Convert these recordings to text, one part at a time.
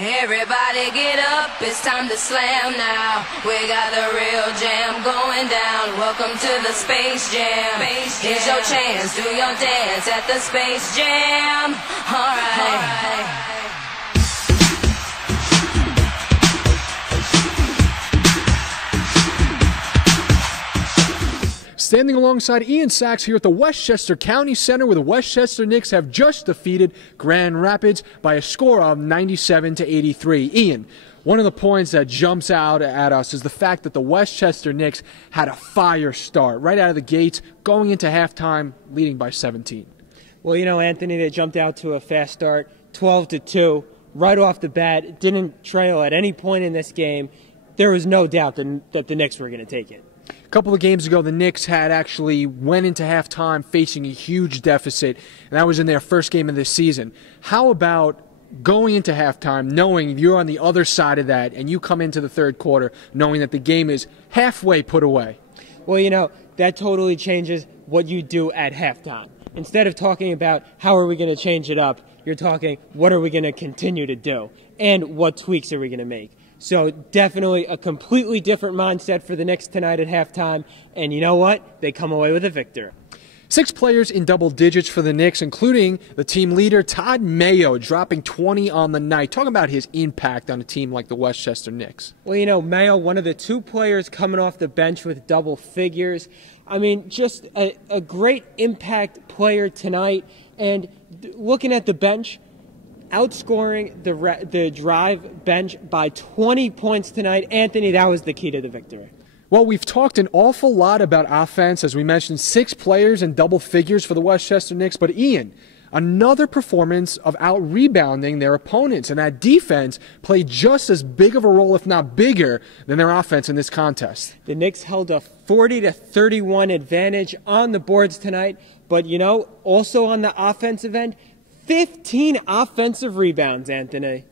Everybody get up, it's time to slam now. We got the real jam going down. Welcome to the Space Jam. Here's your chance, do your dance at the Space Jam. Alright. Standing alongside Ian Sachs here at the Westchester County Center, where the Westchester Knicks have just defeated Grand Rapids by a score of 97-83. Ian, one of the points that jumps out at us is the fact that the Westchester Knicks had a fire start right out of the gates, going into halftime, leading by 17. Well, you know, Anthony, they jumped out to a fast start, 12-2, right off the bat, didn't trail at any point in this game. There was no doubt that the Knicks were going to take it. A couple of games ago, the Knicks had actually went into halftime facing a huge deficit, and that was in their first game of this season. How about going into halftime knowing you're on the other side of that, and you come into the third quarter knowing that the game is halfway put away? Well, you know, that totally changes what you do at halftime. Instead of talking about how are we going to change it up, you're talking what are we going to continue to do, and what tweaks are we going to make. So definitely a completely different mindset for the Knicks tonight at halftime. And you know what? They come away with a victory. 6 players in double digits for the Knicks, including the team leader, Todd Mayo, dropping 20 on the night. Talk about his impact on a team like the Westchester Knicks. Well, you know, Mayo, one of the 2 players coming off the bench with double figures. I mean, just a great impact player tonight. And looking at the bench, outscoring the drive bench by 20 points tonight. Anthony, that was the key to the victory. Well, we've talked an awful lot about offense. As we mentioned, 6 players in double figures for the Westchester Knicks. But Ian, another performance of out-rebounding their opponents. And that defense played just as big of a role, if not bigger, than their offense in this contest. The Knicks held a 40-31 advantage on the boards tonight. But, you know, also on the offensive end, 15 offensive rebounds, Anthony.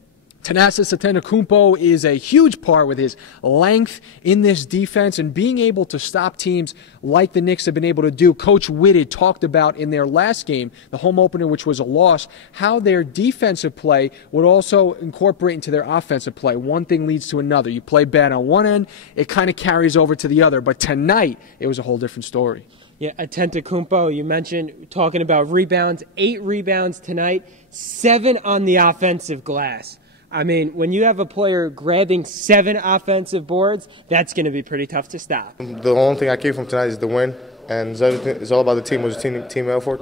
Thanasis Antetokounmpo is a huge part with his length in this defense and being able to stop teams like the Knicks have been able to do. Coach Whitted talked about in their last game, the home opener, which was a loss, how their defensive play would also incorporate into their offensive play. One thing leads to another. You play bad on one end, it kind of carries over to the other. But tonight, it was a whole different story. Yeah, Antetokounmpo, you mentioned talking about rebounds, 8 rebounds tonight, 7 on the offensive glass. I mean, when you have a player grabbing 7 offensive boards, that's going to be pretty tough to stop. The only thing I came from tonight is the win, and it's all about the team. It was a team effort,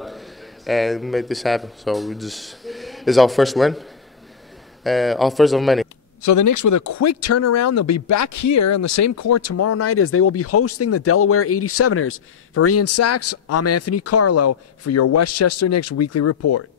and we made this happen. So it's our first win, our first of many. So the Knicks with a quick turnaround, they'll be back here on the same court tomorrow night as they will be hosting the Delaware 87ers. For Ian Sachs, I'm Anthony Carlo for your Westchester Knicks Weekly Report.